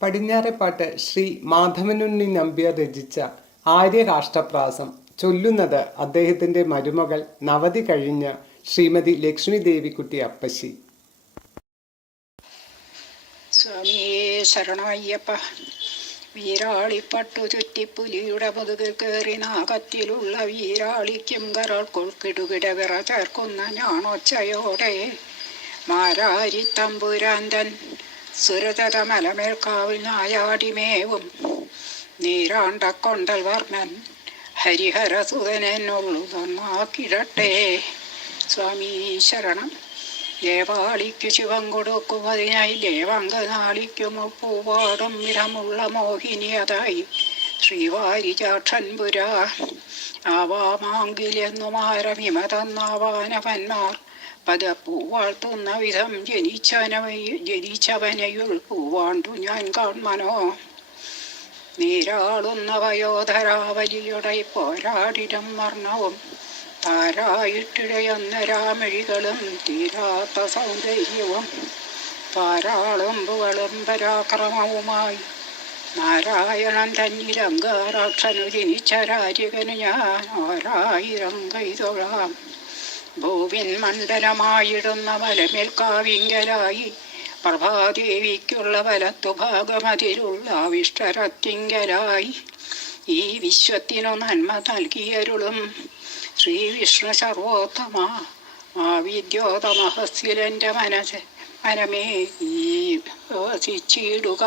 പടിഞ്ഞാറേപ്പാട്ട് ശ്രീ മാധവനുണ്ണി നമ്പ്യാർ രചിച്ച ആര്യകാഷ്ടപ്രാസം ചൊല്ലുന്നത് അദ്ദേഹത്തിന്റെ മരുമകൾ നവതി കഴിഞ്ഞ ശ്രീമതി ലക്ഷ്മി ദേവിക്കുട്ടി അപ്പശി. സ്വാമിയേ ശരണമയ്യപ്പ. വീരാളിപ്പട്ടു ചുറ്റി പുലിയുടെ മുതുകിൽ കയറി നാഗത്തിലുള്ള വീരാളിക്കും കരൾ കൊൾക്കിടുകിട വിറ ചേർക്കുന്ന ഞാണൊച്ചയോടെ മാരാരി തമ്പുരാന്തൻ സുരതര മലമേൽക്കാവിൽ നായാടിമേവും നീരാണ്ട കൊണ്ടൽ വർണ്ണൻ ഹരിഹരസുതനെന്നുള്ളു നന്നാക്കിടട്ടെ. സ്വാമി ശരണം. ദേവാളിക്കു ശിവം കൊടുക്കുമതിനായി ദേവാംഗനാളിക്കും പൂവാടും വിധമുള്ള മോഹിനിയതായി ശ്രീവാരിജാക്ഷൻപുര ആവാമാങ്കിലെന്നുമാരമിമതന്നാവാനവന്മാർ പദപ്പൂവാഴ്ത്തുന്ന വിധം ജനിച്ചവനയുൾ പൂവാണ്ടു ഞാൻ കാൺമനോ. നീരാളുന്ന വയോധരാവലിയുടെ പോരാടിടം വർണ്ണവും താരായിട്ടിടയുന്ന രാമിഴികളും തീരാത്ത സൗന്ദര്യവും പാരാളമ്പുകളും പരാക്രമവുമായി നാരായണൻ തന്നിലങ്കാരാക്ഷനു ജനിച്ച രാജികന് ഞാൻ 1000 കൈതൊഴാം. ഭൂവിൻ മണ്ഡലമായിടുന്ന മലമേൽക്കാവിങ്കലായി പ്രഭാദേവിക്കുള്ള വലത്തു ഭാഗമതിലുള്ള അവിഷ്ടരത്തിങ്കലായി ഈ വിശ്വത്തിനു നന്മ നൽകിയരുളും ശ്രീ വിഷ്ണു സർവോത്തമ ആ വിദ്യോതമഹസ്യലെൻ്റെ മനമേ ഈ വസിച്ചിടുക.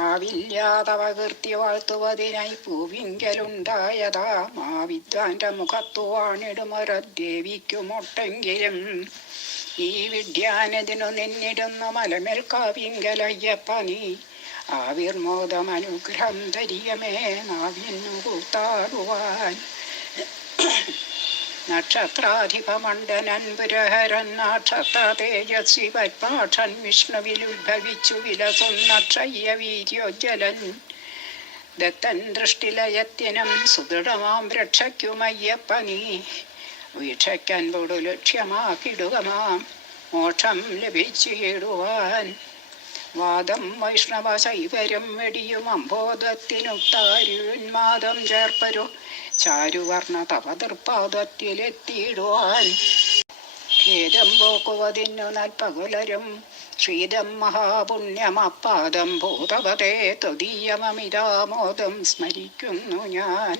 ആവില്ലാതവ കീർത്തി വാഴ്ത്തുവതിനായി പൂവിങ്കലുണ്ടായതാ ആ വിദ്വാന്റെ മുഖത്തു വാണിടുമൊരദേവിക്കുമൊട്ടെങ്കിലും ഈ വിദ്യാനതിനു നിന്നിടുന്ന മലമേൽക്കാവിങ്കലയ്യപ്പ നീ ആവിർമോദമനുഗ്രഹം ധരിയമേ നാവിന്നു കൂത്താടുവാൻ. നക്ഷത്രാധിപമണ്ഡനൻ പുരഹരൻ നക്ഷത്ര തേജസ്വി പത്മാക്ഷൻ വിഷ്ണുവിലുദ്ഭവിച്ചു വിലസുന്നക്ഷയ്യ വീര്യോജ്വലൻ ദത്തൻ ദൃഷ്ടിലയത്തിനും സുദൃഢമാം രക്ഷയ്ക്കുമയ്യപ്പ നീ വീക്ഷയ്ക്കൻപോടു ലക്ഷ്യമാക്കിടുകമാം മോക്ഷം ലഭിച്ചിടുവാൻ. വാദം വൈഷ്ണവ ശൈവരും വെടിയും അംബോധത്തിനുത്താരുന്മാദം ചേർപ്പരു ചാരുവർണ്ണ തപതൃപാദത്തിലെത്തിയിടുവാൻ. ഖേദം പോക്കുവതിന്നു നൽപകുലരും ശ്രീതം മഹാപുണ്യമപ്പാദം ഭൂതപതേ ത്വദീയമമിതാമോദം സ്മരിക്കുന്നു ഞാൻ.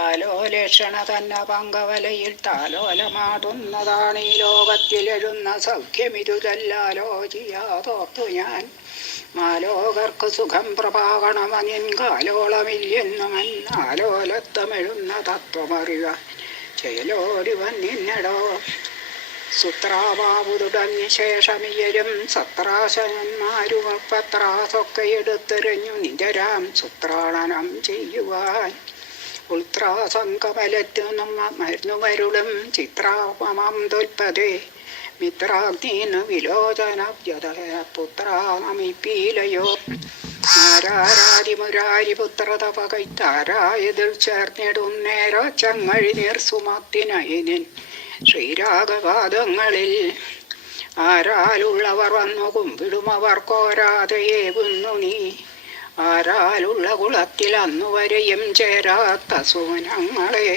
താലോലേഷണ തന്നെ പങ്കവലയിൽ താലോലമാടുന്നതാണ് ഈ ലോകത്തിലെഴുന്ന സൗഖ്യമിതുതല്ലാലോചിയാതോർത്തു ഞാൻ. മാലോകർക്ക് സുഖം പ്രഭാകണമനിൻ കാലോളമില്ലെന്നുമൻ ആലോലത്തമെഴുന്ന തത്വമറിയുവാൻ ചെയ്യലോടി വന്നിന്നടോ. സുത്രാവാവു തുടങ്ങിയ ശേഷമിയരും സത്രാശനന്മാരും പത്രാസൊക്കെ എടുത്തെറിഞ്ഞു നിജരാം സുത്രാണനം ചെയ്യുവാൻ. ഉൾത്രാസംകമലത്തുനിന്നും മരുന്നുമരുളും ചിത്രാമം തോൽപ്പതേ മിത്രാഗ്നീനു വിലോചനവ്യത പുത്രാനമിപ്പീലയോ. ആരാരാതിമുരാരിപുത്രത പകൈത്താരായതിൽ ചേർന്നിടുന്നേര ചങ്ങഴി നീർസുമത്തിനയനിൻ ശ്രീരാഗപാദങ്ങളിൽ ആരാലുള്ളവർ വന്നു കുമ്പിടുമവർക്കോരാതെയേകുന്നു നീ. ആരാലുള്ള കുളത്തിൽ അന്നുവരെയും ചേരാത്ത സൂനങ്ങളെ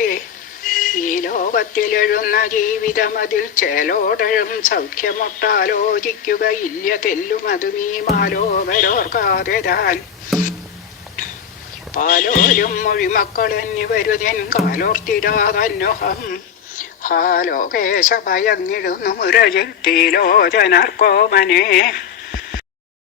ഈ ലോകത്തിലെഴുന്ന ജീവിതമതിൽ ചേലോടഴും സൗഖ്യമൊട്ടാലോചിക്കുകയില്ല തെല്ലുമതു നീ മാലോകരോർക്കാതെ താൻ. പാലോലും മൊഴിമക്കളെന്നിവരുതൻ കാലോർത്തിരാതന്നോഹം ഹാലോകേശ ഭയങ്ങിടുന്നു മുരജിൽ തീലോചനർക്കോമനെ.